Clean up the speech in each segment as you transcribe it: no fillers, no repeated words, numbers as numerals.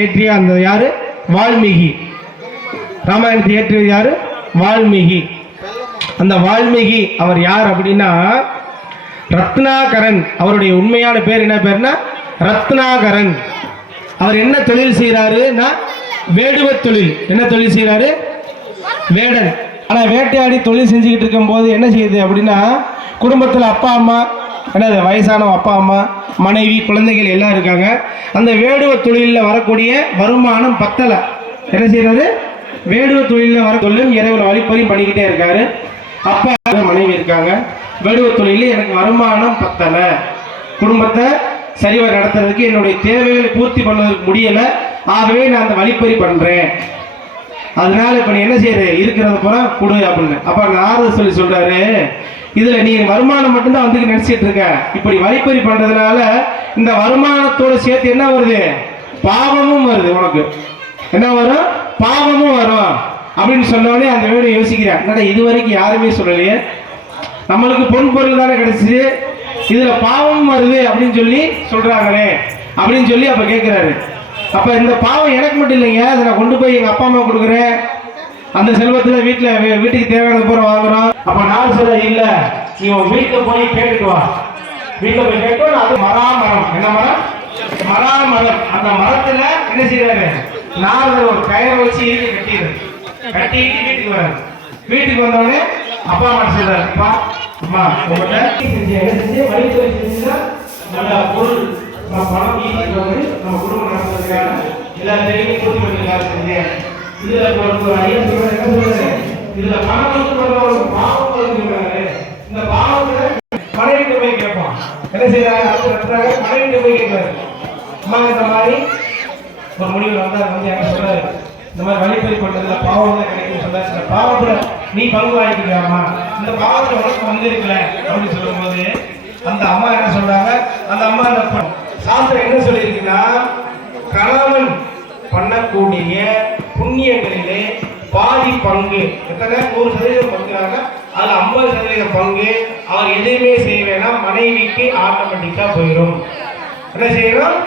ஏற்றிய அந்த யாரு? வால்மீகி. ராமாயணத்தை ஏற்றியது யாரு? வால்மீகி. அந்த வால்மீகி அவர் யார் அப்படின்னா ரத்னாகரன். அவருடைய உண்மையான பேர் என்ன பேர்னா ரத்னாகரன். அவர் என்ன தொழில் செய்யறாருன்னா வேடுவ தொழில். என்ன தொழில் செய்யறாரு? வேடன். ஆனா வேட்டையாடி தொழில் செஞ்சுக்கிட்டு இருக்கும் போது என்ன செய்யுது அப்படின்னா குடும்பத்தில் அப்பா அம்மா என்னது வயசான அப்பா அம்மா மனைவி குழந்தைகள் எல்லாம் இருக்காங்க. அந்த வேடுவ தொழிலில் வரக்கூடிய வருமானம் பத்தலை. என்ன செய்யறாரு? வேடுவ தொழிலில் வர தொழிலும் இறைவன் வழிப்பறியும் பண்ணிக்கிட்டே இருக்காரு. அப்பா மனைவி இருக்காங்க. வேடுவ தொழிலில் எனக்கு வருமானம் பத்தலை, குடும்பத்தை சரிவர நடத்துறதுக்கு என்னுடைய தேவைகளை பூர்த்தி பண்ணுவதற்கு முடியலை, ஆகவே நான் அந்த வழிப்பறி பண்றேன். அதனால இப்ப நீ என்ன செய்யற? இருக்கிறத போற கொடு அப்படின்னு. அப்ப நாரதர் சொல்லி சொல்றாரு, இதுல நீ வருமானம் மட்டும்தான் வந்து நினைச்சிட்டு இருக்க. இப்படி வழிப்பறி பண்றதுனால இந்த வருமானத்தோட சேர்த்து என்ன வருது? பாவமும் வருது. உனக்கு என்ன வரும்? பாவமும் வரும் அப்படின்னு சொன்னோடனே அந்த வீடு யோசிக்கிறேன், என்னடா இதுவரைக்கும் யாருமே சொல்லலையே, நம்மளுக்கு பொன் பொருள் தானே கிடைச்சிது, இதுல பாவமும் வருது அப்படின்னு சொல்லி சொல்றாங்களே அப்படின்னு சொல்லி அப்ப கேட்கிறாரு. அப்ப இந்த பாவம் எனக்கு மட்டும் இல்லைங்க, அதை நான் கொண்டு போய் எங்க அப்பா அம்மா கொடுக்குறேன், அந்த செல்வத்துல வீட்டுக்கு தேவையான பூரா வாங்குறோம். அப்ப நான் சொல்ற இல்ல, நீ உன் வீட்டுல போய் கேட்டுட்டு வா. வீட்டுல போய் கேட்டு அது மரம். என்ன மரம்? மரம். அந்த மரத்துல என்ன செய்யறாரு? நாரதர் ஒரு கயிறை வச்சு கட்டிட்டு வீட்டுக்கு வர்றாரு. வீட்டுக்கு வந்தோடனே அப்பா அம்மா சொல்றாரு, அப்பா அம்மா உங்கள்கிட்ட செஞ்சு வழித்துறை செஞ்சுன்னா நல்ல பொருள் பணம் ஈஸியாக வந்து நம்ம குடும்பம் நடத்துறதுக்காக எல்லாத்தையும் பூர்த்தி பண்ணிருக்காரு செஞ்சேன். இதுல ஒரு ஐயா சொல்றாரு, என்ன சொல்றாரு? இதுல பணம் வந்து பண்றவங்க பாவம் சொல்றாரு. இந்த பாவத்துல மனைவிட்டு போய் கேட்பான். என்ன செய்யறாங்க? மனைவிட்டு போய் கேட்கிறாரு, அம்மா இந்த மாதிரி ஒரு முடிவு வந்தார், வந்து என்ன சொல்றாரு, இந்த மாதிரி வழிப்பறி பண்றதுல பாவம் தான் கிடைக்கும் சொல்றாரு. இந்த பாவத்துல நீ பங்கு வாங்கிக்கலாமா? இந்த பாவத்துல உனக்கு வந்திருக்கல அப்படின்னு சொல்லும் போது அந்த அம்மா என்ன சொல்றாங்க? அந்த அம்மா அந்த சாஸ்திரம் என்ன சொல்லியிருக்குன்னா, கணவன் பண்ணக்கூடிய புண்ணியங்களிலே பாதி பங்கு, எத்தனை 100% பங்குறாங்க, அது 50% பங்கு அவர் எதுவுமே செய்ய வேணாம், மனைவிக்கு ஆட்டோமேட்டிக்கா போயிடும். என்ன செய்யணும்?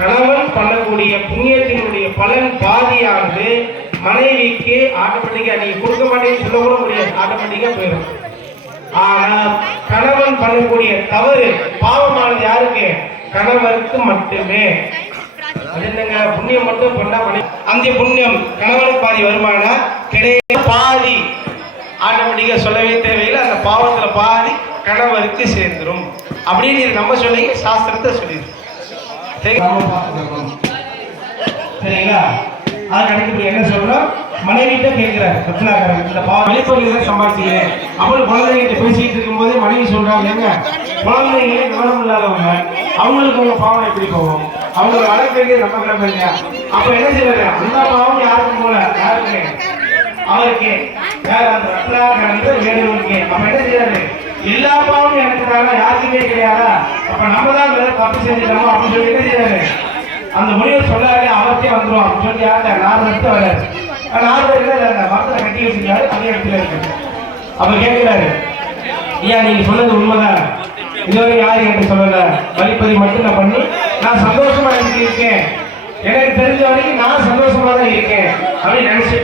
கணவன் பண்ணக்கூடிய புண்ணியத்தினுடைய பலன் பாதியானது மனைவிக்கு ஆட்டோமேட்டிக்கா, நீங்க கொடுக்க மாட்டேன்னு சொல்ல கூட முடியாது, ஆட்டோமேட்டிக்கா போயிடும். ஆனால் கணவன் பண்ணக்கூடிய தவறு பாவமானது யாருக்கு? கணவருக்கு மட்டுமே. அது என்னங்க? புண்ணியம் மட்டும் பண்ணா அந்த புண்ணியம் கணவனுக்கு பாதி வருமானம் கிடையாது, பாதி ஆட்டோமேட்டிக்கா சொல்லவே தேவையில்லை, அந்த பாவத்துல பாதி கணவருக்கு சேர்ந்துரும் அப்படின்னு நம்ம சொல்லி சாஸ்திரத்தை சொல்லிடுறோம். சரிங்களா? அதுக்கு என்ன சொல்லணும்? மனைவிட்ட கேட்கிறார் ரத்னாகரன், இந்த வழிப்பறிதான் சம்பாதிச்சுக்கிறேன் அப்படின்னு குழந்தைகிட்ட பேசிட்டு இருக்கும் போதே மனைவி சொல்றாங்க, எங்க குழந்தைங்களே கவனம் இல்லாதவங்க, அவங்களுக்கு அவங்க பாவம் எப்படி போகும்? அவங்க வளர்க்கறதே நம்ம கிடப்ப இல்லையா? அப்ப என்ன செய்வாரு? அந்த பாவம் யாருக்கும் போல, யாருக்கு? அவருக்கு. யார்? அந்த ரத்னாகரன் வேடுவனுக்கு. அப்ப என்ன செய்யறாரு? எல்லா பாவமும் எனக்கு தானே, யாருக்குமே கிடையாதா? அப்ப நம்ம தான் தப்பு செஞ்சுட்டோமோ அப்படின்னு சொல்லி என்ன செய்யறாரு? அந்த முடிவை சொல்லாரு, அவர்த்தே வந்துடும் அப்படின்னு சொல்லி யார்த்த நாரதத்தை வர்றாரு. நாரதர் மரத்தை கட்டி வச்சிருக்காரு, அதே இடத்துல இருக்கு. அப்ப கேட்கிறாரு, ஐயா நீங்க சொன்னது உண்மைதான், இதுவரை யாரு என்று சொல்லல, வழிப்பறி மட்டும் நான் பண்ணி நான் சந்தோஷமா இருக்கேன், எனக்கு தெரிஞ்ச வரைக்கும் நான் சந்தோஷமா தான் இருக்கேன் அப்படின்னு நினைச்சு